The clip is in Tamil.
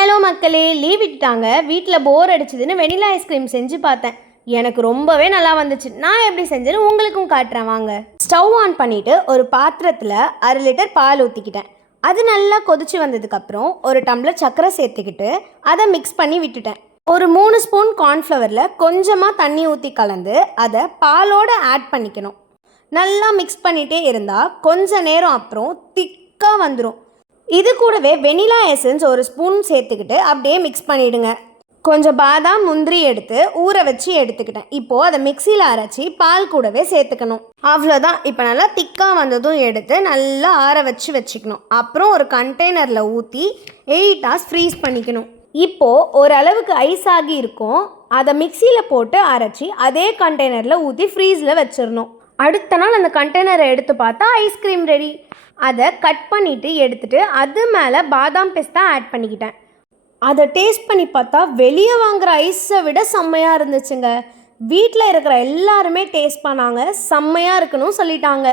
ஹலோ மக்களே, லீவ் விட்டுட்டாங்க. வீட்டில் போர் அடிச்சதுன்னு வெனிலா ஐஸ்கிரீம் செஞ்சு பார்த்தேன். எனக்கு ரொம்பவே நல்லா வந்துச்சு. நான் எப்படி செஞ்சேன்னு உங்களுக்கும் காட்டுறேன் வாங்க. ஸ்டவ் ஆன் பண்ணிவிட்டு ஒரு பாத்திரத்தில் 1/2 லிட்டர் பால் ஊற்றிக்கிட்டேன். அது நல்லா கொதிச்சு வந்ததுக்கப்புறம் ஒரு டம்ளர் சர்க்கரை சேர்த்துக்கிட்டு அதை மிக்ஸ் பண்ணி விட்டுட்டேன். ஒரு 3 ஸ்பூன் கார்ன்ஃப்ளவரில் கொஞ்சமாக தண்ணி ஊற்றி கலந்து அதை பாலோடு ஆட் பண்ணிக்கணும். நல்லா மிக்ஸ் பண்ணிகிட்டே இருந்தால் கொஞ்ச நேரம் அப்புறம் திக்காக வந்துடும். இது கூடவே வெனிலா எசன்ஸ் ஒரு ஸ்பூன் சேர்த்துக்கிட்டு அப்படியே மிக்ஸ் பண்ணிவிடுங்க. கொஞ்சம் பாதாம் முந்திரி எடுத்து ஊற வச்சு எடுத்துக்கிட்டேன். இப்போது அதை மிக்சியில் அரைச்சி பால் கூடவே சேர்த்துக்கணும். அவ்வளோதான். இப்போ நல்லா திக்காக வந்ததும் எடுத்து நல்லா ஆற வச்சுக்கணும். அப்புறம் ஒரு கண்டெய்னரில் ஊற்றி 8 hours ஃப்ரீஸ் பண்ணிக்கணும். இப்போது ஓரளவுக்கு ஐஸ் ஆகி இருக்கும். அதை மிக்சியில் போட்டு அரைச்சி அதே கண்டெய்னரில் ஊற்றி ஃப்ரீஸில் வச்சிடணும். அடுத்த நாள் அந்த கண்டெய்னரை எடுத்து பார்த்தா ஐஸ்கிரீம் ரெடி. அதை கட் பண்ணிவிட்டு எடுத்துகிட்டு அது மேலே பாதாம் பிஸ்தா ஆட் பண்ணிக்கிட்டேன். அதை டேஸ்ட் பண்ணி பார்த்தா வெளியே வாங்குகிற ஐஸை விட செம்மையாக இருந்துச்சுங்க. வீட்டில் இருக்கிற எல்லாருமே டேஸ்ட் பண்ணாங்க. செம்மையாக இருக்குன்னு சொல்லிட்டாங்க.